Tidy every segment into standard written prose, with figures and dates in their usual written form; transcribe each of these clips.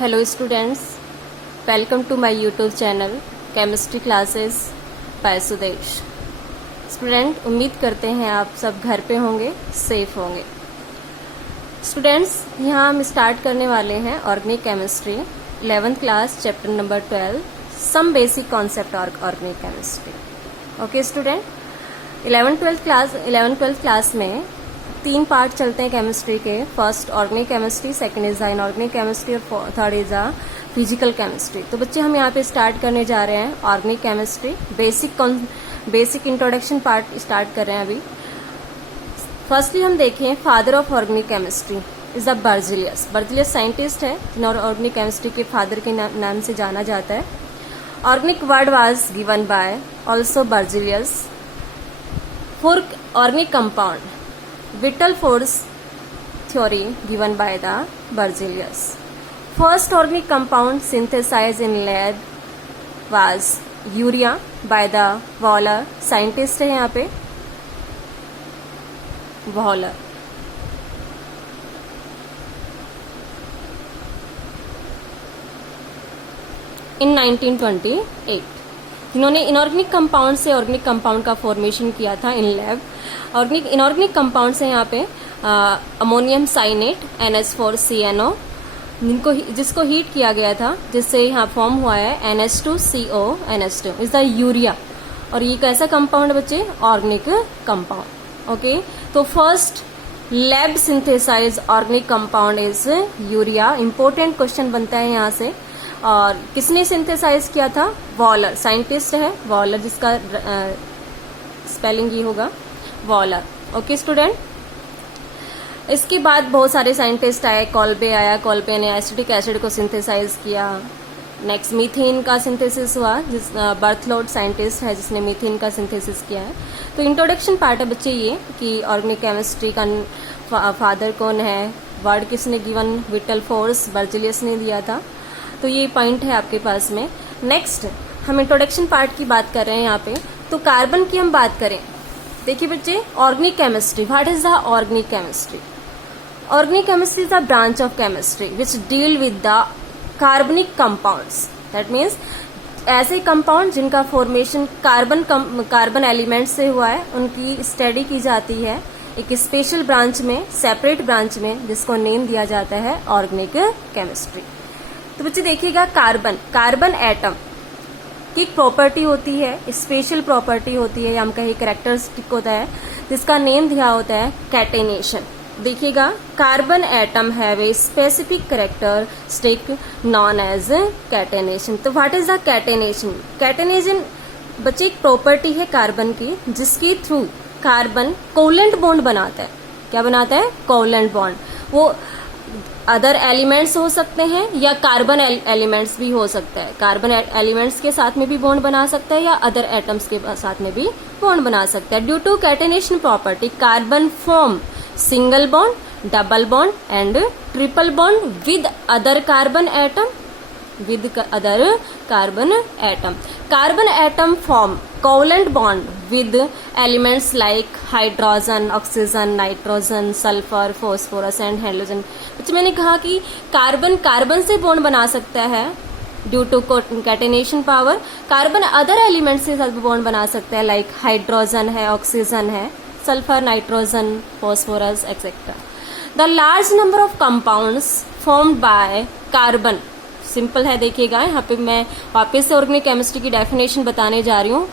Hello students, welcome to my YouTube channel chemistry classes by Sudesh. Student, उम्मीद करते हैं आप सब घर पे होंगे, सेफ होंगे। स्टूडेंट्स, यहाँ हम स्टार्ट करने वाले हैं organic chemistry 11th class chapter number 12 some basic concept organic chemistry. Okay student, 11th-12th class में 3 पार्ट चलते हैं केमिस्ट्री के। First organic chemistry, second is inorganic chemistry और थर्ड इज फिजिकल केमिस्ट्री। तो बच्चे हम यहाँ पे स्टार्ट करने जा रहे हैं organic chemistry. Basic introduction part start कर रहे हैं अभी। फर्स्टली हम देखें, father of organic chemistry is the Berzelius. Berzelius scientist है जिन्हें ऑर्गेनिक केमिस्ट्री के फादर के नाम से जाना जाता है। Organic word was given by also Berzelius for organic compound, vital force theory given by the Berzelius. First organic compound synthesized in lab was urea by the Waller. Scientist है यहाँ पे Waller. In 1928 जिन्होंने inorganic compound से organic compound का formation किया था in lab. Inorganic compound से यहाँ पे अमोनियम साइनेट NH4CNO जिसको हीट किया गया था, जिससे यहाँ फॉर्म हुआ है NH2CO NH2 is the urea. और ये कैसा कंपाउंड बच्चे? Organic compound. ओके, तो first lab synthesize organic compound is urea. Important question बनता है यहाँ से। और किसने सिंथेसाइज किया था? वॉलर, साइंटिस्ट है वॉलर, जिसका स्पेलिंग ये होगा वॉलर। ओके स्टूडेंट, इसके बाद बहुत सारे साइंटिस्ट आए। कॉल्बे आया, कॉल्बे ने एसिटिक एसिड को सिंथेसाइज किया। नेक्स्ट मीथेन का सिंथेसिस हुआ, जिस बर्थलोड साइंटिस्ट है जिसने मीथेन का सिंथेसिस किया है। तो इंट्रोडक्शन पार्ट है बच्चे ये कि ऑर्गेनिक केमिस्ट्री का फादर कौन है, वर्ड किसने गिवन, विटल फोर्स बर्जिलियस ने दिया था। तो ये पॉइंट है आपके पास में। नेक्स्ट हम इंट्रोडक्शन पार्ट की बात कर रहे हैं यहाँ पे। तो कार्बन की हम बात करें, देखिए बच्चे, organic chemistry, what is the organic chemistry? Organic chemistry is the branch of chemistry which deal with the कार्बनिक कंपाउंड्स। दैट मीन्स ऐसे कंपाउंड जिनका फॉर्मेशन कार्बन एलिमेंट से हुआ है, उनकी स्टडी की जाती है एक स्पेशल ब्रांच में, सेपरेट ब्रांच में, जिसको नेम दिया जाता है ऑर्गेनिक केमिस्ट्री। तो बच्चे देखिएगा, कार्बन एटम की एक प्रॉपर्टी होती है, स्पेशल प्रॉपर्टी होती है, हम कहीं कैरेक्टरिस्टिक होता है, जिसका नेम दिया होता है कैटेनेशन। देखिएगा, carbon atom have a specific characteristic known as catenation. तो what is the catenation? Catenation बच्चे एक प्रॉपर्टी है कार्बन की, जिसके थ्रू कार्बन कोवलेंट बॉन्ड बनाता है। क्या बनाता है? Covalent bond. वो अदर एलिमेंट्स हो सकते हैं या कार्बन एलिमेंट्स भी हो सकता है। कार्बन एलिमेंट्स के साथ में भी बॉन्ड बना सकता है या अदर एटम्स के साथ में भी बॉन्ड बना सकता है। Due to catenation property, carbon form single bond, double bond and triple bond with other carbon atom. Carbon atom form covalent bond with elements like hydrogen, oxygen, nitrogen, sulfur, phosphorus and halogen। बच्चे मैंने कहा कि carbon से bond बना सकता है due to catenation power. Carbon other elements के साथ बॉन्ड बना सकता है, लाइक हाइड्रोजन है, ऑक्सीजन है, sulphur, nitrogen, phosphorus etcetera. The large number of compounds formed by carbon, simple है, देखिएगा यहाँ पे मैं वापस से ऑर्गेनिक केमिस्ट्री की डेफिनेशन बताने जा रही हूँ।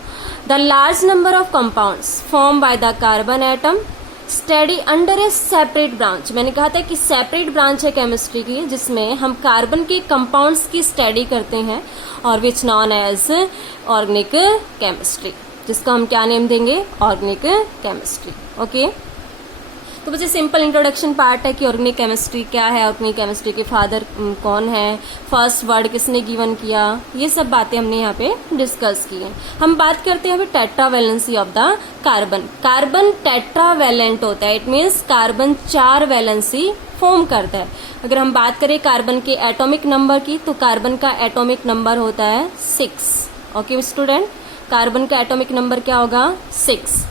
The large number of compounds form by the carbon atom study under A separate branch. मैंने कहा था कि सेपरेट ब्रांच है केमिस्ट्री की, जिसमें हम कार्बन के कंपाउंड्स की स्टडी करते हैं, और which known as organic chemistry, जिसको हम क्या नेम देंगे? Organic chemistry. ओके, तो बच्चे सिंपल इंट्रोडक्शन पार्ट है कि ऑर्गेनिक केमिस्ट्री क्या है, ऑर्गेनिक केमिस्ट्री के फादर कौन है, फर्स्ट वर्ड किसने गिवन किया, ये सब बातें हमने यहाँ पे डिस्कस की हैं। हम बात करते हैं अभी tetravalency of the carbon. Carbon tetravalent होता है, it means carbon 4 valency form करता है। अगर हम बात करें कार्बन के एटॉमिक नंबर की, तो कार्बन का एटॉमिक नंबर होता है 6। ओके स्टूडेंट, कार्बन का एटॉमिक नंबर क्या होगा? 6।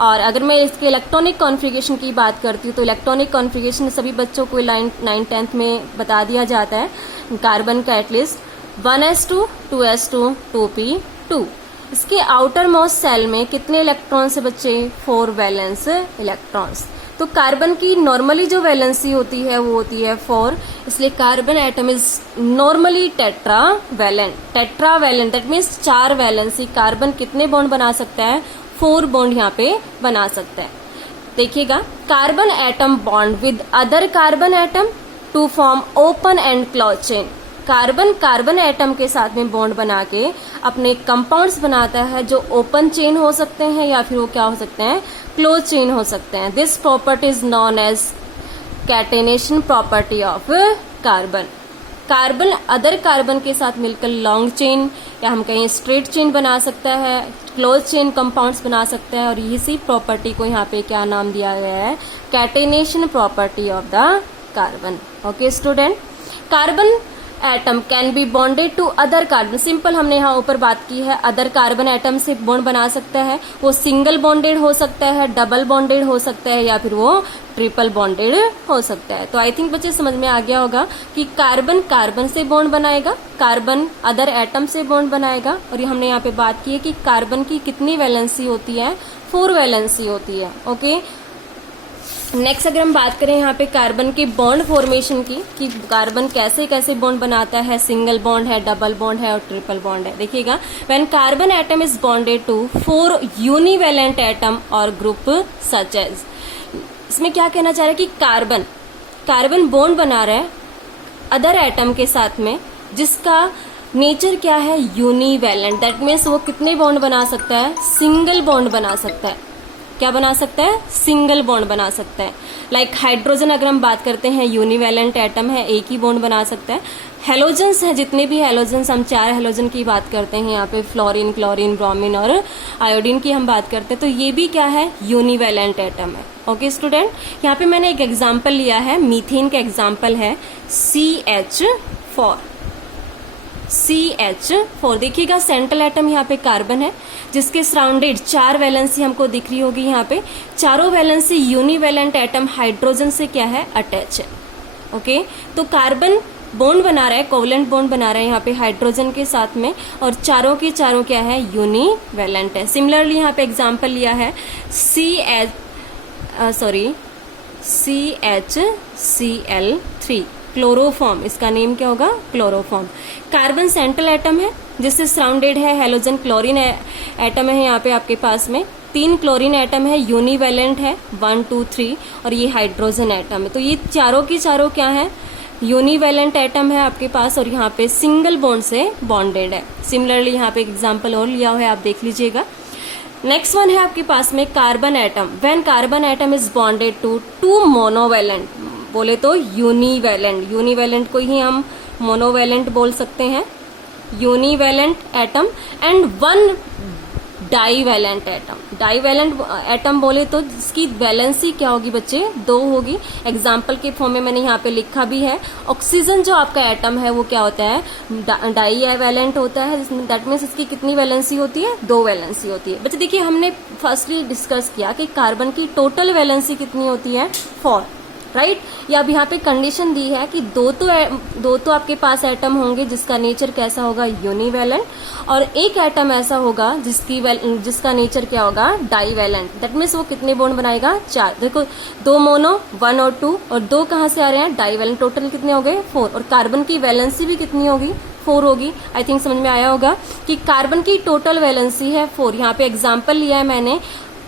और अगर मैं इसके इलेक्ट्रॉनिक कॉन्फ़िगरेशन की बात करती हूँ तो इलेक्ट्रॉनिक कॉन्फ़िगरेशन सभी बच्चों को 9th 10th में बता दिया जाता है। कार्बन का एटलीस्ट 1s2 2s2 2p2। इसके आउटर मोस्ट सेल में कितने इलेक्ट्रॉन्स है बच्चे? 4 वैलेंस इलेक्ट्रॉन्स। तो कार्बन की नॉर्मली जो वैलेंसी होती है वो होती है 4, इसलिए carbon atom is normally tetravalent. Tetravalent that means 4 valency. Carbon कितने बॉन्ड बना सकता है? 4 बॉन्ड यहाँ पे बना सकता है। देखिएगा, carbon atom bond with other carbon atom to form open and close chain. Carbon atom के साथ में बॉन्ड बना के अपने कंपाउंड्स बनाता है जो ओपन चेन हो सकते हैं या फिर वो क्या हो सकते हैं? क्लोज चेन हो सकते हैं। This property is known as catenation property of carbon. Carbon other carbon के साथ मिलकर लॉन्ग चेन या हम कहें स्ट्रेट चेन बना सकता है, क्लोज चेन कंपाउंड्स बना सकता है, और इसी प्रॉपर्टी को यहाँ पे क्या नाम दिया गया है? Catenation property of the carbon. Okay student, carbon atom can be bonded to other carbon. Simple हमने यहाँ ऊपर बात की है, अदर कार्बन एटम से बॉन्ड बना सकता है। वो सिंगल बॉन्डेड हो सकता है, डबल बॉन्डेड हो सकता है, या फिर वो ट्रिपल बॉन्डेड हो सकता है। तो आई थिंक बच्चे समझ में आ गया होगा कि कार्बन कार्बन से बॉन्ड बनाएगा, कार्बन अदर एटम से बॉन्ड बनाएगा। और ये हमने यहाँ पे बात की है कि कार्बन की कितनी वैलेंसी होती है? 4 वैलेंसी होती है। ओके, नेक्स्ट अगर हम बात करें यहाँ पे कार्बन के बॉन्ड फॉर्मेशन की, कि कार्बन कैसे कैसे बॉन्ड बनाता है, सिंगल बॉन्ड है, डबल बॉन्ड है और ट्रिपल बॉन्ड है। देखिएगा, when carbon atom is bonded to 4 univalent atom और ग्रुप सच एज। इसमें क्या कहना चाह रहा है कि कार्बन बॉन्ड बना रहा है अदर एटम के साथ में जिसका नेचर क्या है? यूनिवैलेंट। दैट मीन्स वो कितने बॉन्ड बना सकता है? सिंगल बॉन्ड बना सकता है। क्या बना सकता है? सिंगल बॉन्ड बना सकता है। लाइक हाइड्रोजन अगर हम बात करते हैं, यूनिवैलेंट एटम है, एक ही बॉन्ड बना सकता है। हेलोजन्स हैं, जितने भी हेलोजन्स, हम 4 हेलोजन की बात करते हैं यहाँ पे, फ्लोरीन, क्लोरीन, ब्रोमीन और आयोडीन की हम बात करते हैं, तो ये भी क्या है? यूनिवैलेंट एटम है। ओके स्टूडेंट, यहाँ पे मैंने एक एग्जाम्पल लिया है, मीथेन का एग्जाम्पल है CH4। CH4 देखिएगा, सेंट्रल एटम यहाँ पे कार्बन है जिसके सराउंडेड 4 वैलेंसी हमको दिख रही होगी यहाँ पे। चारों वैलेंसी यूनिवैलेंट एटम हाइड्रोजन से क्या है? अटैच है। ओके, तो कार्बन बॉन्ड बना रहा है, कोवलेंट बॉन्ड बना रहा है यहाँ पे हाइड्रोजन के साथ में, और चारों के चारों क्या है? यूनिवैलेंट है। सिमिलरली यहाँ पे एग्जाम्पल लिया है CHCl3 क्लोरोफॉर्म। इसका नेम क्या होगा? क्लोरोफॉर्म। कार्बन सेंट्रल एटम है जिससे सराउंडेड है हेलोजन, क्लोरीन एटम है यहाँ पे आपके पास में, 3 क्लोरीन एटम है, यूनिवैलेंट है 1 2 3, और ये हाइड्रोजन एटम है। तो ये चारों की चारों क्या है? यूनिवैलेंट एटम है आपके पास, और यहाँ पे सिंगल बॉन्ड से बॉन्डेड है। सिमिलरली यहाँ पे एक एग्जाम्पल और लिया हुआ है, आप देख लीजिएगा। नेक्स्ट वन है आपके पास में carbon atom. When carbon atom is bonded to 2 monovalent, बोले तो यूनिवैलेंट को ही हम मोनोवैलेंट बोल सकते हैं, univalent atom, and 1 divalent atom. Divalent atom बोले तो जिसकी वैलेंसी क्या होगी बच्चे? 2 होगी। एग्जाम्पल के फॉर्म में मैंने यहाँ पे लिखा भी है। ऑक्सीजन जो आपका एटम है वो क्या होता है? डाईवैलेंट होता है, दैट मीन्स इसकी कितनी वैलेंसी होती है? 2 वैलेंसी होती है। बच्चे देखिए, हमने फर्स्टली डिस्कस किया कि कार्बन की टोटल वैलेंसी कितनी होती है? 4, राइट। या अब यहाँ पे कंडीशन दी है कि दो तो आपके पास एटम होंगे जिसका नेचर कैसा होगा? यूनिवैलेंट, और एक एटम ऐसा होगा जिसका नेचर क्या होगा? डाईवैलेंट। दैट मीन्स वो कितने बॉन्ड बनाएगा? 4। देखो, 2 मोनो, 1 और 2, और 2 कहाँ से आ रहे हैं? डाईवैलेंट। टोटल कितने हो गए? 4। और कार्बन की वैलेंसी भी कितनी होगी? 4 होगी। आई थिंक समझ में आया होगा कि कार्बन की टोटल वैलेंसी है 4। यहाँ पे एग्जाम्पल लिया है मैंने,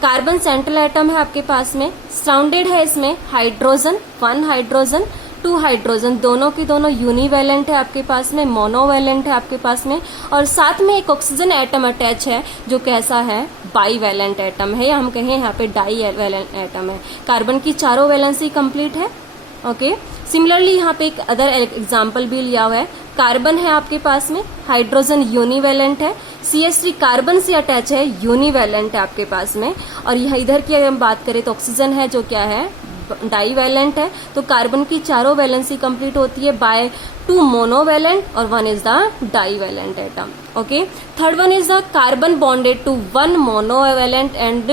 कार्बन सेंट्रल एटम है आपके पास में, सराउंडेड है इसमें हाइड्रोजन, 1 हाइड्रोजन 2 हाइड्रोजन, दोनों की दोनों यूनिवैलेंट है आपके पास में, मोनोवैलेंट है आपके पास में, और साथ में एक ऑक्सीजन एटम अटैच है जो कैसा है? बाईवैलेंट एटम है, या हम कहें यहाँ पे डाईवैलेंट एटम है। कार्बन की चारों वैलेंसी कंप्लीट है। ओके, सिमिलरली यहाँ पे एक अदर एग्जाम्पल भी लिया हुआ है। कार्बन है आपके पास में, हाइड्रोजन यूनिवैलेंट है, CH3 कार्बन से अटैच है, यूनिवैलेंट है आपके पास में, और यह इधर की अगर हम बात करें तो ऑक्सीजन है जो क्या है? डाईवैलेंट है। तो कार्बन की चारों वैलेंसी कंप्लीट होती है बाय 2 मोनोवैलेंट और 1 is the divalent atom. Okay, third one is the carbon bonded to 1 monovalent and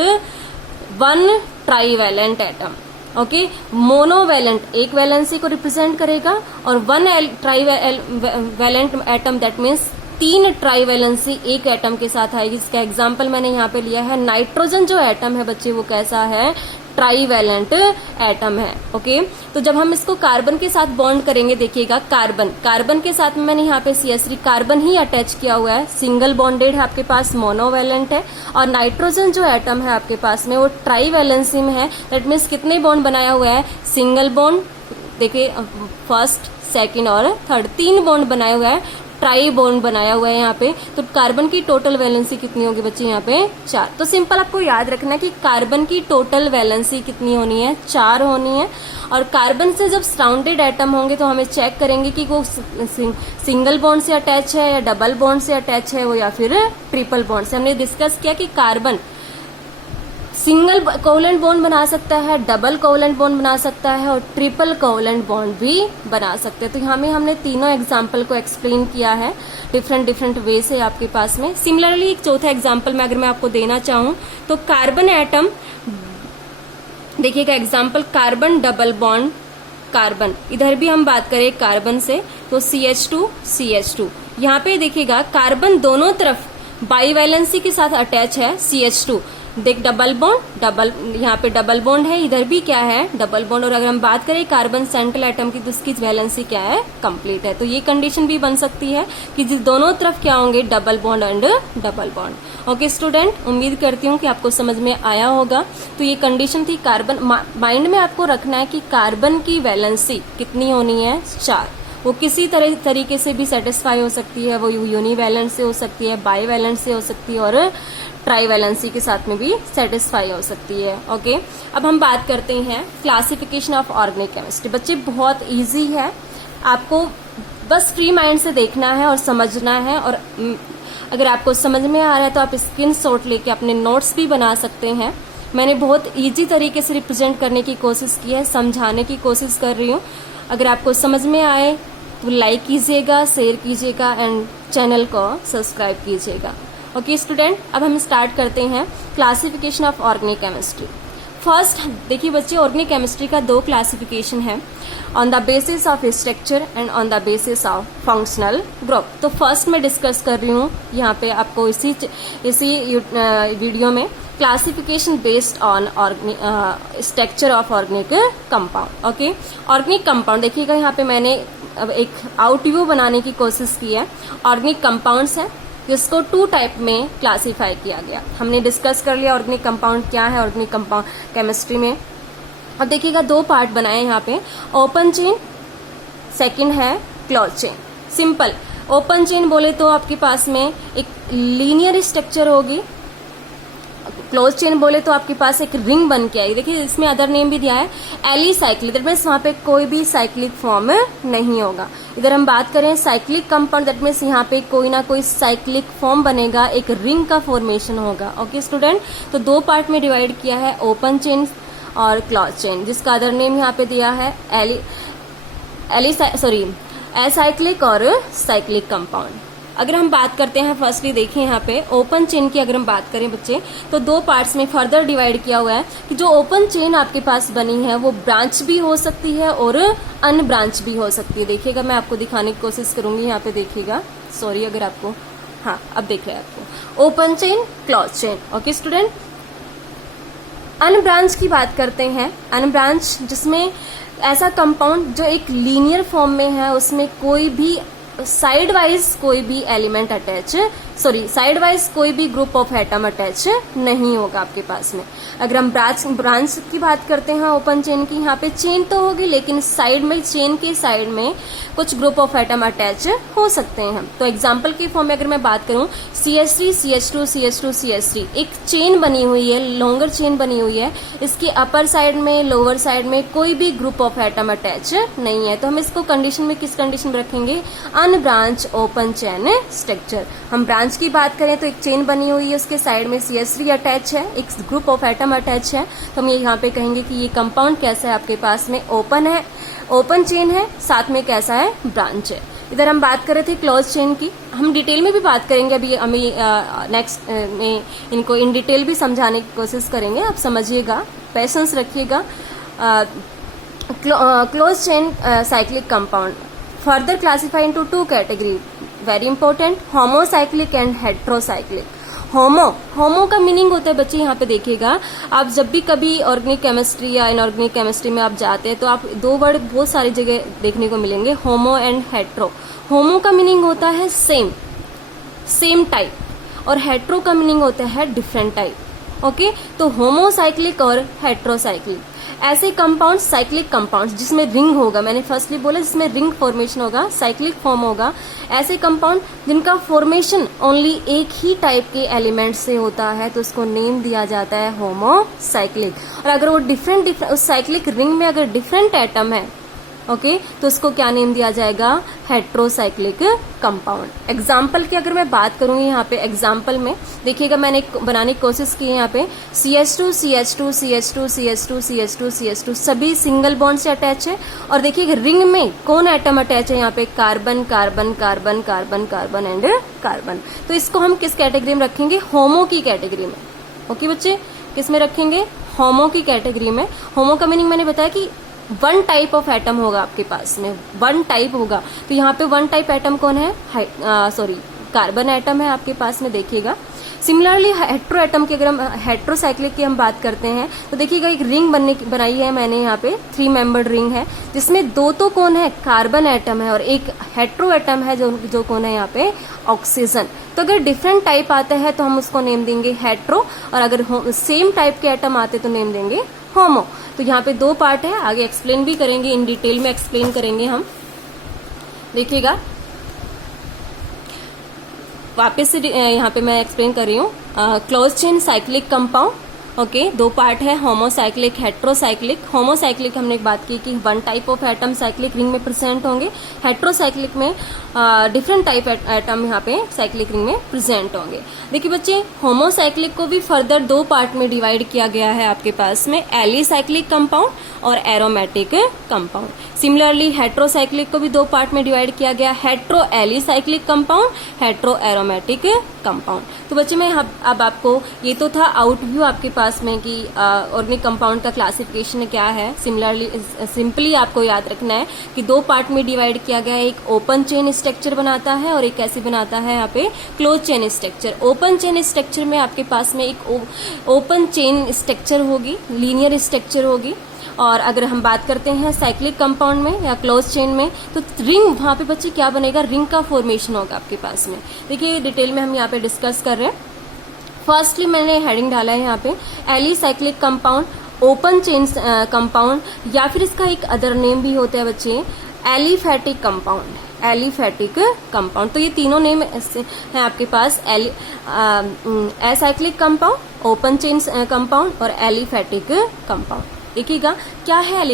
one trivalent atom. Okay, monovalent एक वैलेंसी को रिप्रेजेंट करेगा और one trivalent atom that means 3 trivalency एक atom के साथ आएगी। इसका एग्जाम्पल मैंने यहाँ पे लिया है नाइट्रोजन जो एटम है बच्चे वो कैसा है, ट्राईवैलेंट एटम है। ओके, तो जब हम इसको कार्बन के साथ बॉन्ड करेंगे, देखिएगा कार्बन के साथ में मैंने यहाँ पे CH3 कार्बन ही अटैच किया हुआ है, सिंगल बॉन्डेड है आपके पास, मोनोवैलेंट है। और नाइट्रोजन जो एटम है आपके पास में वो ट्राईवैलेंसी में है, दैट मीन्स कितने बॉन्ड बनाया हुआ है, सिंगल बॉन्ड, देखिए फर्स्ट, सेकेंड और थर्ड, 3 बॉन्ड बनाया हुआ है, ट्राई बॉन्ड बनाया हुआ है यहाँ पे। तो कार्बन की टोटल वैलेंसी कितनी होगी बच्चे, यहाँ पे 4। तो सिंपल आपको याद रखना है कि कार्बन की टोटल वैलेंसी कितनी होनी है, 4 होनी है। और कार्बन से जब सराउंडेड एटम होंगे तो हमें चेक करेंगे कि वो सिंगल बॉन्ड से अटैच है या डबल बॉन्ड से अटैच है वो या फिर ट्रिपल बॉन्ड से। हमने डिस्कस किया कि कार्बन सिंगल कोवलेंट बॉन्ड बना सकता है, डबल कोवलेंट बॉन्ड बना सकता है और ट्रिपल कोवलेंट बॉन्ड भी बना सकते हैं। तो यहाँ में हमने तीनों एग्जाम्पल को एक्सप्लेन किया है डिफरेंट वे से आपके पास में। सिमिलरली एक चौथा एग्जाम्पल में अगर मैं आपको देना चाहूं तो कार्बन एटम, देखिएगा example carbon double bond carbon, इधर भी हम बात करें कार्बन से तो CH2 यहाँ पे देखिएगा कार्बन दोनों तरफ बाईवैलेंसी के साथ अटैच है, CH2 देख डबल बॉन्ड, डबल यहाँ पे डबल बॉन्ड है, इधर भी क्या है डबल बॉन्ड। और अगर हम बात करें कार्बन सेंट्रल एटम की तो उसकी वैलेंसी क्या है, कंप्लीट है। तो ये कंडीशन भी बन सकती है कि जिस दोनों तरफ क्या होंगे, double bond and double bond. Okay student, उम्मीद करती हूँ कि आपको समझ में आया होगा। तो ये कंडीशन थी कार्बन, माइंड में आपको रखना है कि कार्बन की वैलेंसी कितनी होनी है, 4। वो किसी तरीके से भी सेटिस्फाई हो सकती है, वो यूनिवैलेंट से हो सकती है, बाईवैलेंट से हो सकती है और ट्राईवैलेंसी के साथ में भी सेटिस्फाई हो सकती है। ओके, अब हम बात करते हैं क्लासिफिकेशन ऑफ ऑर्गेनिक केमिस्ट्री। बच्चे बहुत इजी है, आपको बस फ्री माइंड से देखना है और समझना है। और अगर आपको समझ में आ रहा है तो आप स्क्रीनशॉट लेके अपने नोट्स भी बना सकते हैं। मैंने बहुत इजी तरीके से रिप्रेजेंट करने की कोशिश की है, समझाने की कोशिश कर रही हूँ। अगर आपको समझ में आए तो लाइक कीजिएगा, शेयर कीजिएगा एंड चैनल को सब्सक्राइब कीजिएगा। ओके स्टूडेंट, अब हम स्टार्ट करते हैं classification of organic chemistry. First देखिए बच्चे, ऑर्गेनिक केमिस्ट्री का 2 क्लासिफिकेशन है, on the basis of structure and on the basis of functional group. तो फर्स्ट मैं डिस्कस कर रही हूँ यहाँ पे आपको इसी वीडियो में classification based on structure of organic compound. Okay, organic compound देखिएगा यहाँ पे मैंने अब एक आउटव्यू बनाने की कोशिश की है। ऑर्गेनिक कंपाउंड्स है जिसको 2 टाइप में क्लासिफाई किया गया। हमने डिस्कस कर लिया ऑर्गेनिक कंपाउंड क्या है ऑर्गेनिक कंपाउंड केमिस्ट्री में। अब देखिएगा 2 पार्ट बनाए यहाँ पे, ओपन चेन, सेकंड है close chain. Simple, open chain बोले तो आपके पास में एक लीनियर स्ट्रक्चर होगी, क्लोज चेन बोले तो आपके पास एक रिंग बन के आएगी। देखिए इसमें अदर नेम भी दिया है एलिसाइक्लिक, दैट मीन्स वहां पे कोई भी साइक्लिक फॉर्म नहीं होगा। इधर हम बात करें साइक्लिक कंपाउंड, दैट मीन्स यहाँ पे कोई ना कोई साइक्लिक फॉर्म बनेगा, एक रिंग का फॉर्मेशन होगा। ओके स्टूडेंट, तो 2 पार्ट में डिवाइड किया है, ओपन चेन और क्लोज चेन, जिसका अदर नेम यहाँ पे दिया है एसाइक्लिक और साइक्लिक कंपाउंड। अगर हम बात करते हैं फर्स्टली देखिए यहाँ पे ओपन चेन की अगर हम बात करें बच्चे तो 2 पार्ट्स में फर्दर डिवाइड किया हुआ है कि जो ओपन चेन आपके पास बनी है वो ब्रांच भी हो सकती है और अनब्रांच भी हो सकती है। देखिएगा मैं आपको दिखाने की कोशिश करूंगी, यहाँ पे देखिएगा, सॉरी अगर आपको, हाँ अब देख रहे हैं आपको, open chain close chain. Okay student, unbranch की बात करते हैं। अनब्रांच जिसमें ऐसा कंपाउंड जो एक लीनियर फॉर्म में है, उसमें कोई भी साइड वाइज कोई भी एलिमेंट अटैच, साइड वाइज कोई भी ग्रुप ऑफ एटम अटैच नहीं होगा आपके पास में। अगर हम ब्रांच की बात करते हैं ओपन चेन की, यहाँ पे चेन तो होगी लेकिन साइड में, चेन के साइड में कुछ ग्रुप ऑफ एटम अटैच हो सकते हैं। तो एग्जांपल की फॉर्म में अगर मैं बात करूं CH3 CH2 CH2 CH3 एक चेन बनी हुई है, लॉन्गर चेन बनी हुई है, इसके अपर साइड में लोअर साइड में कोई भी ग्रुप ऑफ एटम अटैच नहीं है। तो हम इसको कंडीशन में किस कंडीशन में रखेंगे, अनब्रांच ओपन चेन स्ट्रक्चर। हम ब्रांच की बात करें तो एक चेन बनी हुई है, उसके साइड में CH3 अटैच है, एक ग्रुप ऑफ एटम अटैच है, तो हम ये यहाँ पे कहेंगे कि ये कंपाउंड कैसा है आपके पास में, ओपन है, ओपन चेन है, साथ में कैसा है, ब्रांच है। इधर हम बात कर रहे थे क्लोज चेन की, हम डिटेल में भी बात करेंगे, अभी नेक्स्ट में इनको इन डिटेल भी समझाने की कोशिश करेंगे, आप समझिएगा, पेशेंस रखिएगा। Close chain cyclic compound further classify into 2 category, very important, homocyclic and heterocyclic. Homo का मीनिंग होता है बच्चे, यहाँ पे देखिएगा, आप जब भी कभी ऑर्गेनिक केमिस्ट्री या इनऑर्गेनिक केमिस्ट्री में आप जाते हैं तो आप 2 वर्ड बहुत सारी जगह देखने को मिलेंगे, होमो एंड हेट्रो। होमो का मीनिंग होता है सेम टाइप, और हेट्रो का मीनिंग होता है डिफरेंट टाइप। ओके, तो होमोसाइक्लिक और हेट्रोसाइक्लिक ऐसे कंपाउंड, साइक्लिक कंपाउंड जिसमें रिंग होगा, मैंने फर्स्टली बोला जिसमें रिंग फॉर्मेशन होगा, साइक्लिक फॉर्म होगा, ऐसे कंपाउंड जिनका फॉर्मेशन ओनली एक ही टाइप के एलिमेंट से होता है तो उसको नेम दिया जाता है होमोसाइक्लिक। और अगर वो डिफरेंट उस साइक्लिक रिंग में अगर डिफरेंट एटम है, ओके, तो उसको क्या नेम दिया जाएगा, हेट्रोसाइक्लिक कंपाउंड। एग्जाम्पल की अगर मैं बात करूंगी यहाँ पे, एग्जाम्पल में देखिएगा मैंने बनाने की कोशिश की है यहाँ पे, CH2 CH2 CH2 CH2 CH2 CH2 सभी सिंगल बॉन्ड से अटैच है, और देखिएगा रिंग में कौन एटम अटैच है यहाँ पे, carbon carbon carbon carbon carbon and carbon. तो इसको हम किस कैटेगरी में रखेंगे, होमो की कैटेगरी में। ओके बच्चे, किस में रखेंगे, होमो की कैटेगरी में। होमो का मीनिंग मैंने बताया कि 1 टाइप ऑफ एटम होगा आपके पास में, 1 टाइप होगा, तो यहाँ पे 1 टाइप एटम कौन है, कार्बन एटम है आपके पास में, देखिएगा। सिमिलरली हेट्रो एटम की अगर हम हेट्रोसाइक्लिक की हम बात करते हैं तो देखिएगा एक रिंग बनाई है मैंने यहाँ पे, 3 मेंबर्ड रिंग है, जिसमें 2 तो कौन है, कार्बन एटम है, और एक हेट्रो एटम है जो कौन है यहाँ पे, ऑक्सीजन। तो अगर डिफरेंट टाइप आता है तो हम उसको नेम देंगे हेट्रो, और अगर सेम टाइप के एटम आते तो नेम देंगे होमो। तो यहाँ पे 2 पार्ट है, आगे एक्सप्लेन भी करेंगे, इन डिटेल में एक्सप्लेन करेंगे हम। देखिएगा वापस से यहाँ पे मैं एक्सप्लेन कर रही हूँ, close chain cyclic compound, okay, 2 part है, होमोसाइक्लिक हेट्रोसाइक्लिक। होमोसाइक्लिक हमने एक बात की कि 1 type of atom cyclic ring में प्रेजेंट होंगे, हेट्रोसाइक्लिक में डिफरेंट टाइप एटम यहाँ पे साइक्लिक रिंग में प्रेजेंट होंगे। देखिए बच्चे, होमोसाइक्लिक को भी फर्दर 2 पार्ट में डिवाइड किया गया है आपके पास में, एलिसाइक्लिक कंपाउंड और एरोमेटिक कंपाउंड। सिमिलरली हेट्रोसाइक्लिक को भी 2 पार्ट में डिवाइड किया गया, hetero alicyclic compound, hetero aromatic compound. तो बच्चे मैं अब आपको, ये तो था आउटव्यू आपके पास में कि ऑर्गेनिक कंपाउंड का क्लासिफिकेशन क्या है। सिमिलरली सिंपली आपको याद रखना है कि 2 पार्ट में डिवाइड किया गया है, एक ओपन चेन स्ट्रक्चर बनाता है और एक कैसे बनाता है यहाँ पे, close chain structure. Open chain structure में आपके पास में एक ओपन चेन स्ट्रक्चर होगी, लीनियर स्ट्रक्चर होगी, और अगर हम बात करते हैं साइक्लिक कंपाउंड में या क्लोज चेन में तो रिंग, वहां पे बच्चे क्या बनेगा, रिंग का फॉर्मेशन होगा आपके पास में। देखिए डिटेल में हम यहाँ पे डिस्कस कर रहे हैं। फर्स्टली मैंने हेडिंग डाला है यहाँ पे, alicyclic compound, open chain compound, या फिर इसका एक अदर नेम भी होता है बच्चे, एलिफैटिक कंपाउंड। एलिफैटिक कंपाउंड, तो ये तीनों नेम है आपके पास, acyclic compound, open chain compound और एलिफैटिक कंपाउंड। देखिएगा क्या है,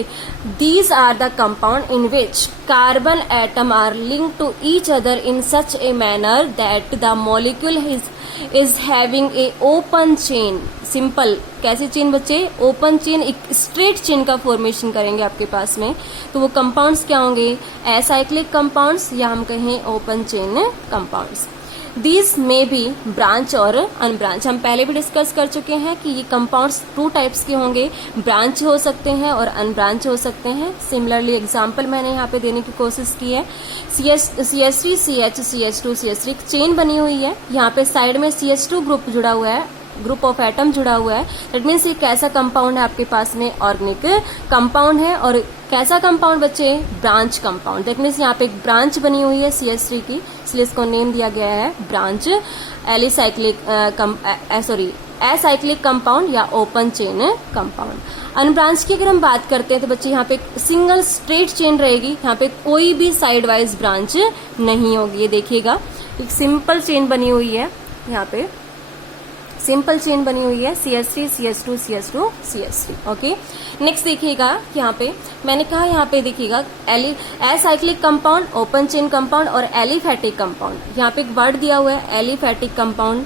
these are the compound in which carbon atom are link to each other in such a manner that the molecule is having a open chain. Simple, कैसी chain बच्चे, open chain, एक straight chain का formation करेंगे आपके पास में। तो वो कंपाउंड्स क्या होंगे, एसाइक्लिक कंपाउंड्स या हम कहें open chain compounds. These may be branch और अनब्रांच। हम पहले भी डिस्कस कर चुके हैं कि ये कंपाउंड्स 2 टाइप्स के होंगे, ब्रांच हो सकते हैं और अनब्रांच हो सकते हैं। सिमिलरली एग्जांपल मैंने यहाँ पे देने की कोशिश की है, CH3 CH CH2 CH3 chain बनी हुई है, यहाँ पे साइड में CH2 ग्रुप जुड़ा हुआ है, ग्रुप ऑफ एटम जुड़ा हुआ है। दैट मीन्स ये कैसा कंपाउंड है आपके पास में, ऑर्गेनिक कंपाउंड है। और कैसा कंपाउंड बच्चे, ब्रांच कंपाउंड। दैट मीन्स यहाँ पे एक ब्रांच बनी हुई है CH3 की, इसलिए इसको नेम दिया गया है ब्रांच। एलिसाइक्लिक एसाइक्लिक कंपाउंड या ओपन चेन कंपाउंड। अनब्रांच की अगर हम बात करते हैं तो बच्चे यहाँ पे सिंगल स्ट्रेट चेन रहेगी, यहाँ पे कोई भी साइड वाइज ब्रांच नहीं होगी। ये देखिएगा एक सिंपल चेन बनी हुई है, यहाँ पे सिंपल चेन बनी हुई है, CH3 CH2 CH2 CH3। Okay, next देखिएगा यहाँ पे मैंने कहा, यहाँ पे देखिएगा acyclic compound, open chain compound और एलिफैटिक कंपाउंड। यहाँ पे एक वर्ड दिया हुआ है एलिफैटिक कंपाउंड,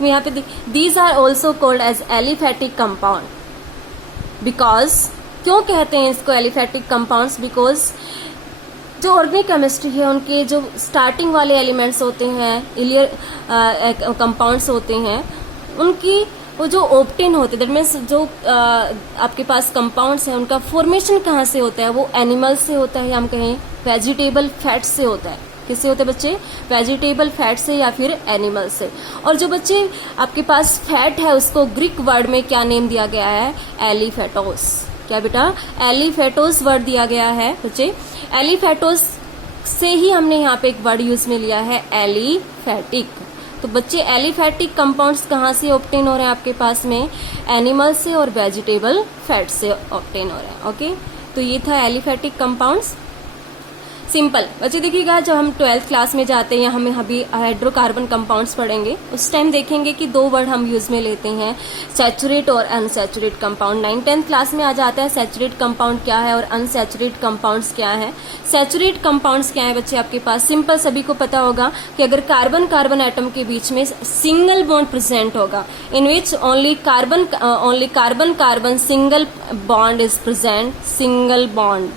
यहाँ पे these are also called as aliphatic compound. Because, क्यों कहते हैं इसको एलिफैटिक कंपाउंड्स, बिकॉज जो ऑर्गेनिक केमिस्ट्री है उनके जो स्टार्टिंग वाले एलिमेंट्स होते हैं, इलियर कंपाउंड्स होते हैं, उनकी वो जो ऑब्टेन होते हैं, दैट मीन्स जो आपके पास कंपाउंड्स हैं उनका फॉर्मेशन कहाँ से होता है, वो एनिमल से होता है या हम कहें वेजिटेबल फैट से होता है। किससे होते हैं बच्चे? वेजिटेबल फैट से या फिर एनिमल से। और जो बच्चे आपके पास फैट है उसको ग्रीक वर्ड में क्या नेम दिया गया है? एलिफेटोस। क्या बेटा? एलिफेटोस वर्ड दिया गया है बच्चे। एलिफेटोस से ही हमने यहाँ पे एक वर्ड यूज में लिया है एलिफेटिक। तो बच्चे एलिफेटिक कंपाउंड्स कहाँ से ऑब्टेन हो रहे हैं आपके पास में? एनिमल से और वेजिटेबल फैट से ऑब्टेन हो रहे हैं। ओके, तो ये था एलिफेटिक कंपाउंड्स। सिंपल बच्चे देखिएगा, जब हम 12th क्लास में जाते हैं हमें अभी हाइड्रोकार्बन कंपाउंड्स पढ़ेंगे, उस टाइम देखेंगे कि दो वर्ड हम यूज में लेते हैं, सैचुरेट और अनसैचुरेट कंपाउंड। 9th-10th क्लास में आ जाता है सैचुरेट कंपाउंड क्या है और अनसैचुरेट कंपाउंड्स क्या है। सैचुरेट कंपाउंड्स क्या है बच्चे आपके पास? सिंपल, सभी को पता होगा कि अगर कार्बन कार्बन एटम के बीच में सिंगल बॉन्ड प्रेजेंट होगा, in which only carbon carbon single bond is present, single bond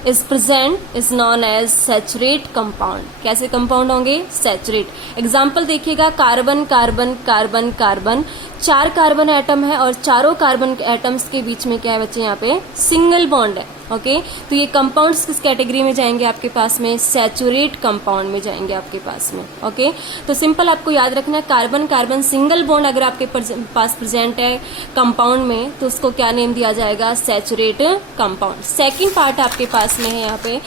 is present is known as saturate compound। कैसे कंपाउंड होंगे? सैचुरेट। एग्जाम्पल देखिएगा, carbon carbon carbon carbon, 4 carbon atom है और चारों carbon atoms के बीच में क्या है बच्चे? यहाँ पे सिंगल बॉन्ड है। ओके, तो ये कंपाउंड्स किस कैटेगरी में जाएंगे आपके पास में? सैचुरेट कंपाउंड में जाएंगे आपके पास में। ओके, तो सिंपल आपको याद रखना है, कार्बन कार्बन सिंगल बॉन्ड अगर आपके पास प्रेजेंट है कंपाउंड में तो उसको क्या नेम दिया जाएगा? Saturate compound. सेकेंड पार्ट आपके पास में है यहाँ पे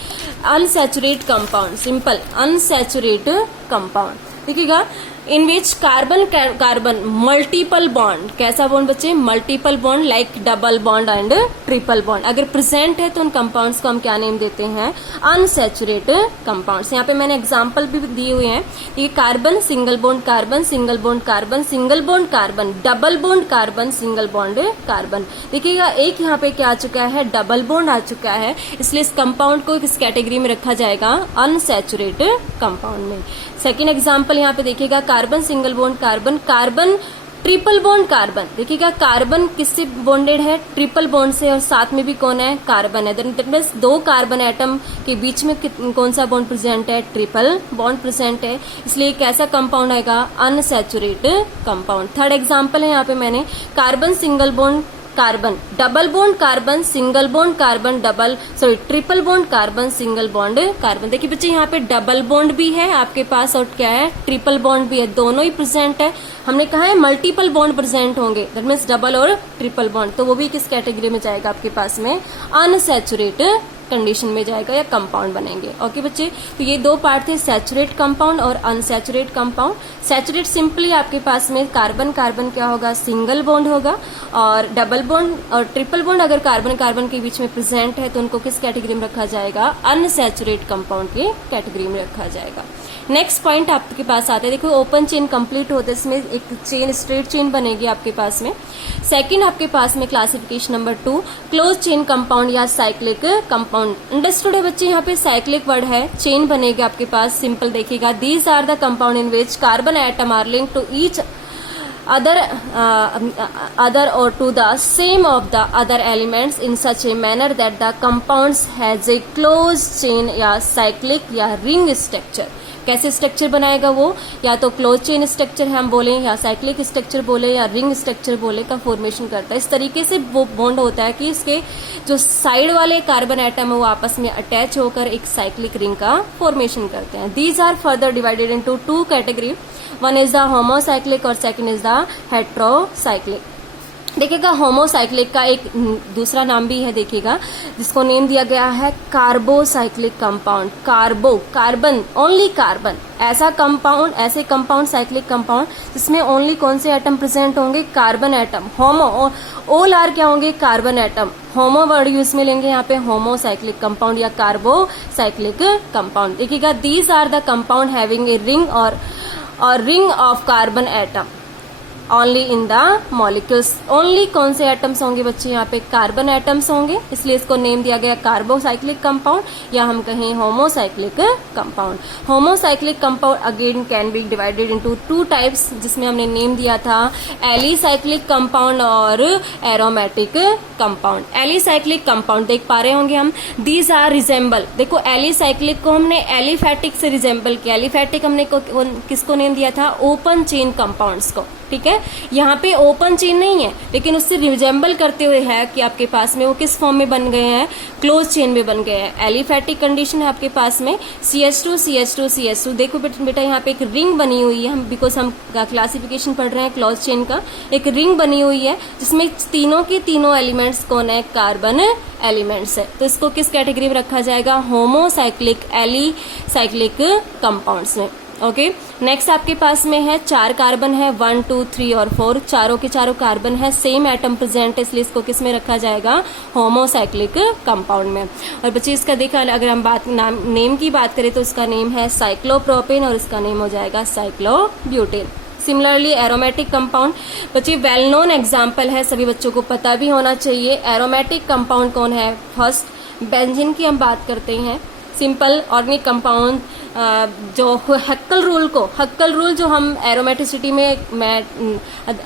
unsaturate compound. Simple, unsaturate compound देखिएगा, in which carbon carbon multiple bond. कैसा बॉन्ड बच्चे? Multiple bond, like double bond and triple bond अगर प्रेजेंट है तो उन कंपाउंड्स को हम क्या नेम देते हैं? अनसैचुरेट कंपाउंड्स। यहाँ पे मैंने एग्जांपल भी दिए हुए हैं। ये carbon single bond carbon, single bond carbon, single bond carbon, double bond carbon, single bond carbon. देखिएगा, एक यहाँ पे क्या आ चुका है? डबल बॉन्ड आ चुका है, इसलिए इस कंपाउंड को किस कैटेगरी में रखा जाएगा? अनसैचुरेट कंपाउंड में। सेकेंड एग्जाम्पल यहाँ पे देखिएगा, carbon single bond carbon, carbon triple bond carbon. देखिएगा, कार्बन किससे बॉन्डेड है? ट्रिपल बॉन्ड से, और साथ में भी कौन है? कार्बन है। दैट मीन्स 2 कार्बन एटम के बीच में कौन सा बॉन्ड प्रेजेंट है? ट्रिपल बॉन्ड प्रेजेंट है, इसलिए कैसा कंपाउंड आएगा? अनसैचुरेट कंपाउंड। थर्ड एग्जाम्पल है यहाँ पे मैंने, carbon single bond carbon, double bond carbon, single bond carbon, triple bond carbon, single bond carbon. देखिए बच्चे, यहाँ पे डबल बॉन्ड भी है आपके पास और क्या है? ट्रिपल बॉन्ड भी है, दोनों ही प्रेजेंट है। हमने कहा है मल्टीपल बॉन्ड प्रेजेंट होंगे, दैट मीन्स डबल और ट्रिपल बॉन्ड, तो वो भी किस कैटेगरी में जाएगा आपके पास में? अनसैचुरेट कंडीशन में जाएगा या कंपाउंड बनेंगे। ओके बच्चे, तो ये 2 पार्ट थे, सैचुरेट कंपाउंड और अनसैचुरेट कंपाउंड। सैचुरेट सिंपली आपके पास में कार्बन कार्बन क्या होगा? सिंगल बॉन्ड होगा, और डबल बॉन्ड और ट्रिपल बॉन्ड अगर कार्बन कार्बन के बीच में प्रेजेंट है तो उनको किस कैटेगरी में रखा जाएगा? अनसैचुरेट कंपाउंड के कैटेगरी में रखा जाएगा। नेक्स्ट पॉइंट आपके पास आता है, देखो ओपन चेन कंप्लीट होते इसमें एक चेन, स्ट्रेट चेन बनेगी आपके पास में। सेकंड आपके पास में classification number 2, close chain compound या साइक्लिक कंपाउंड। अंडरस्टूड है बच्चे? यहाँ पे साइक्लिक वर्ड है, चेन बनेगी आपके पास। सिंपल देखिएगा, these are the compound in which carbon atom are link to each other or to the same of the other elements in such a manner that the compounds has a closed chain या cyclic या ring structure। कैसे structure बनाएगा वो? या तो close chain structure है हम बोले, या साइक्लिक स्ट्रक्चर बोले, या रिंग स्ट्रक्चर बोले का फॉर्मेशन करता है। इस तरीके से वो बॉन्ड होता है कि इसके जो साइड वाले कार्बन एटम है वो आपस में अटैच होकर एक साइक्लिक रिंग का फॉर्मेशन करते हैं। These are further divided into 2 category, one is the homocyclic और सेकंड इज द हेट्रोसाइक्लिक। देखिएगा, होमोसाइक्लिक का एक दूसरा नाम भी है देखिएगा, जिसको नेम दिया गया है carbocyclic compound. Carbo, carbon, only carbon, ऐसा कंपाउंड, ऐसे कंपाउंड साइक्लिक कंपाउंड जिसमें ओनली कौन से एटम प्रेजेंट होंगे? Carbon atom. Homo, all are क्या होंगे? Carbon atom. Homo word use में लेंगे यहाँ पे, होमोसाइक्लिक कंपाउंड या कार्बोसाइक्लिक कंपाउंड। देखिएगा, these are the compound having a ring और ring of carbon atom only in the molecules. Only कौन से एटम्स होंगे बच्चे यहाँ पे? कार्बन एटम्स होंगे, इसलिए इसको नेम दिया गया कार्बोसाइक्लिक कंपाउंड, या हम कहें homocyclic compound. Homocyclic compound again can be divided into two types, जिसमें हमने नेम दिया था एलिसाइक्लिक कंपाउंड और एरोमेटिक कंपाउंड। एलिसाइक्लिक कंपाउंड देख पा रहे होंगे हम, दीज आर रिजेंबल। देखो एलिसाइक्लिक को हमने एलिफैटिक से रिजेंबल किया। एलिफैटिक हमने किसको नेम दिया था? ओपन चेन कंपाउंड्स को, ठीक है। यहाँ पे ओपन चेन नहीं है, लेकिन उससे रिजेंबल करते हुए है कि आपके पास में वो किस फॉर्म में बन गए हैं? क्लोज चेन में बन गए हैं। एलिफैटिक कंडीशन है आपके पास में CH2 CH2 CH2। देखो बेटा यहाँ पे एक रिंग बनी हुई है, हम बिकॉज हम क्लासिफिकेशन पढ़ रहे हैं क्लोज चेन का। एक रिंग बनी हुई है जिसमें तीनों के तीनों एलिमेंट्स कौन है? कार्बन एलिमेंट्स है। तो इसको किस कैटेगरी में रखा जाएगा? होमोसाइक्लिक एलिसाइक्लिक कंपाउंड्स में। ओके, नेक्स्ट आपके पास में है 4 कार्बन है, 1 2 3 और 4, चारों के चारों कार्बन है, सेम एटम प्रेजेंट है, इसलिए इसको किस में रखा जाएगा? होमोसाइक्लिक कंपाउंड में। और बच्चे इसका देखा, अगर हम नेम की बात करें तो इसका नेम है साइक्लोप्रोपेन और इसका नेम हो जाएगा साइक्लोब्यूटेन। सिमिलरली एरोमेटिक कंपाउंड बच्चे वेल नोन एग्जाम्पल है, सभी बच्चों को पता भी होना चाहिए। एरोमेटिक कंपाउंड कौन है? फर्स्ट बेंजीन की हम बात करते हैं। सिंपल ऑर्गेनिक कंपाउंड जो हक्कल रूल जो हम एरोमेटिसिटी में, मैं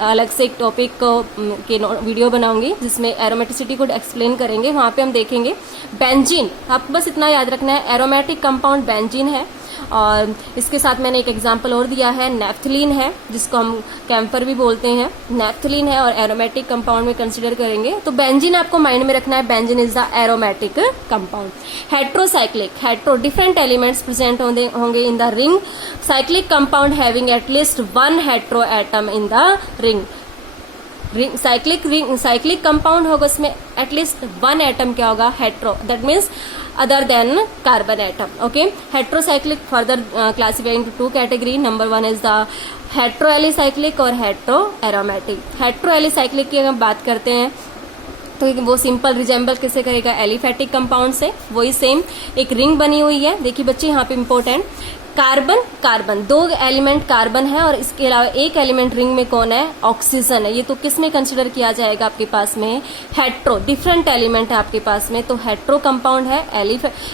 अलग से एक टॉपिक के वीडियो बनाऊंगी जिसमें एरोमेटिसिटी को एक्सप्लेन करेंगे, वहां पे हम देखेंगे। बेंजीन, आपको बस इतना याद रखना है, एरोमेटिक कंपाउंड बेंजीन है। और इसके साथ मैंने एक एग्जांपल और दिया है, नेफ्थलीन है, जिसको हम कैम्फर भी बोलते हैं। नेफ्थलीन है और एरोमेटिक कंपाउंड में कंसीडर करेंगे। तो बेंजीन आपको माइंड में रखना है, benzene is the aromatic compound. Heterocyclic, hetero different elements present होंगे in the ring. Cyclic compound having at least 1 hetero atom in the ring. Cyclic compound होगा, उसमें एटलीस्ट 1 एटम क्या होगा? Hetero, that means other than carbon atom. Okay, heterocyclic further classified into 2 category. Number 1 is the heteroalicyclic और heteroaromatic. heteroalicyclic की अगर हम बात करते हैं तो वो सिंपल रिजेंबल किससे करेगा? एलिफैटिक कंपाउंड से। वही सेम एक रिंग बनी हुई है। देखिए बच्चे यहाँ पे इंपॉर्टेंट, कार्बन 2 एलिमेंट कार्बन है और इसके अलावा एक एलिमेंट रिंग में कौन है? ऑक्सीजन है। ये तो किस में कंसिडर किया जाएगा आपके पास में? हेट्रो, डिफरेंट एलिमेंट है आपके पास में, तो हेट्रो कंपाउंड है,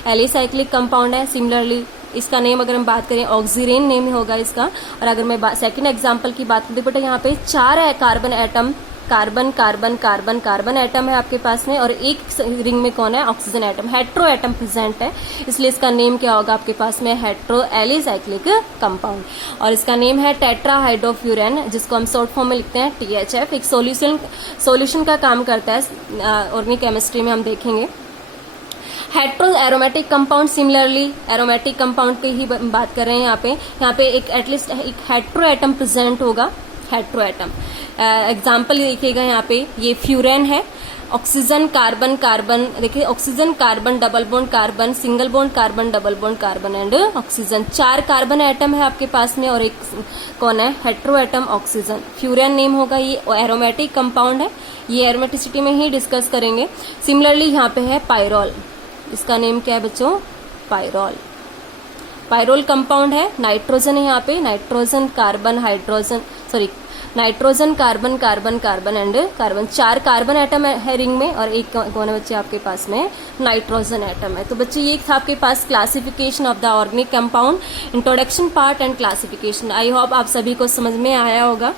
एलिसाइक्लिक कंपाउंड है। सिमिलरली इसका नेम अगर हम बात करें ऑक्सीरेन नेम होगा इसका। और अगर मैं सेकंड एग्जांपल की बात करूं, बेटा यहाँ पे 4 है कार्बन एटम, कार्बन एटम है आपके पास में, और एक रिंग में कौन है? Oxygen atom, hetero atom present है, इसलिए इसका नेम क्या होगा आपके पास में? Hetero alicyclic compound. और इसका नेम है टेट्राहाइड्रोफ्यूरेन, जिसको हम शॉर्ट फॉर्म में लिखते हैं THF। एक सॉल्यूशन का काम करता है, ऑर्गेनिक केमिस्ट्री में हम देखेंगे। Hetero aromatic compound, similarly aromatic compound की ही बात कर रहे हैं यहाँ पे एक एटलीस्ट एक हेट्रो एटम प्रेजेंट होगा, हेट्रो एटम। एग्जाम्पल देखिएगा यहाँ पे, ये फ्यूरेन है, ऑक्सीजन कार्बन, देखिए oxygen carbon, double bond carbon, single bond carbon, double bond carbon and oxygen. 4 carbon atom है आपके पास में और एक कौन है? Hetero atom oxygen. Furan name होगा, ये एरोमेटिक कंपाउंड है, ये एरोमेटिसिटी में ही डिस्कस करेंगे। सिमिलरली यहाँ पे है पायरोल, इसका नेम क्या है बच्चों? पायरोल कंपाउंड है, नाइट्रोजन है यहाँ पे, nitrogen carbon carbon and carbon. 4 carbon atom है रिंग में और एक कौन है बच्चे आपके पास में? नाइट्रोजन एटम है। तो बच्चे ये था आपके पास classification of the organic compound, introduction part and classification. I hope आप सभी को समझ में आया होगा।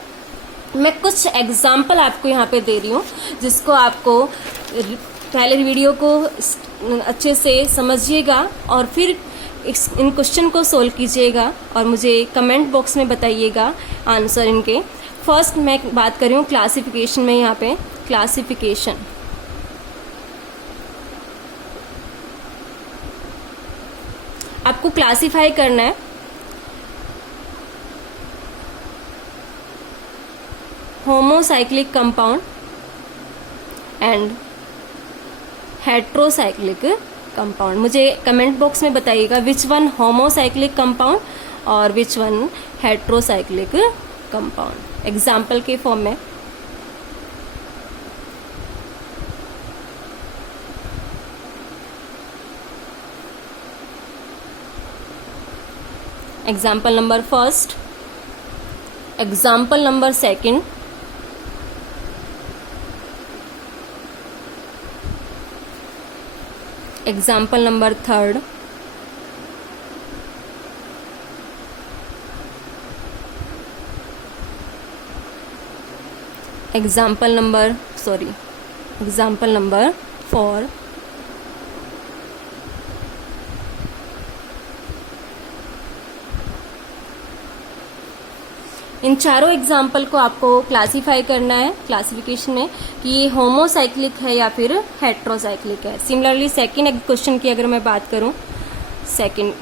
मैं कुछ एग्जाम्पल आपको यहाँ पे दे रही हूँ, जिसको आपको पहले वीडियो को अच्छे से समझिएगा और फिर इन क्वेश्चन को सोल्व कीजिएगा और मुझे कमेंट बॉक्स में बताइएगा आंसर इनके। फर्स्ट मैं बात कर रही हूँ क्लासिफिकेशन में, यहाँ पे क्लासिफिकेशन। आपको क्लासिफाई करना है homocyclic compound and heterocyclic compound. मुझे कमेंट बॉक्स में बताइएगा विच वन होमोसाइक्लिक कंपाउंड और which one heterocyclic compound, example के फॉर्म में। Example number first, example number second, example number 3, example number 4, इन चारों एग्जाम्पल को आपको क्लासिफाई करना है क्लासिफिकेशन में कि ये होमोसाइक्लिक है या फिर हेट्रोसाइक्लिक है। सिमिलरली सेकंड क्वेश्चन की अगर मैं बात करूं, सेकंड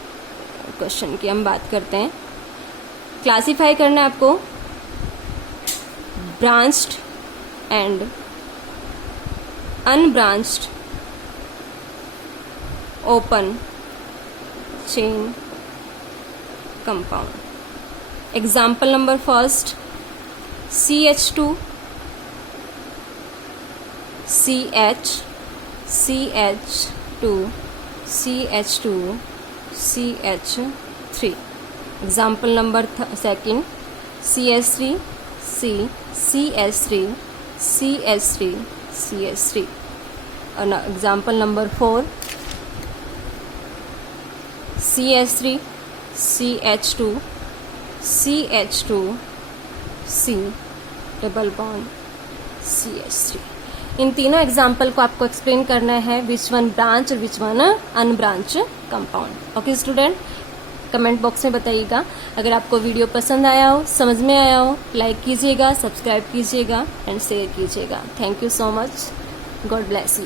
क्वेश्चन की हम बात करते हैं, क्लासिफाई करना है आपको branched and unbranched open chain compound. Example number first, CH2 CH CH2 CH2 CH3। Example number second, CH3 C CH3 CH3 CH3। और example number 4, CH3 CH2 CH2 C double bond CH3। इन तीनों example को आपको explain करना है which one branch और which one unbranch compound. Okay student, comment box में बताइएगा। अगर आपको वीडियो पसंद आया हो, समझ में आया हो, लाइक कीजिएगा, सब्सक्राइब कीजिएगा एंड शेयर कीजिएगा। Thank you so much. God bless you.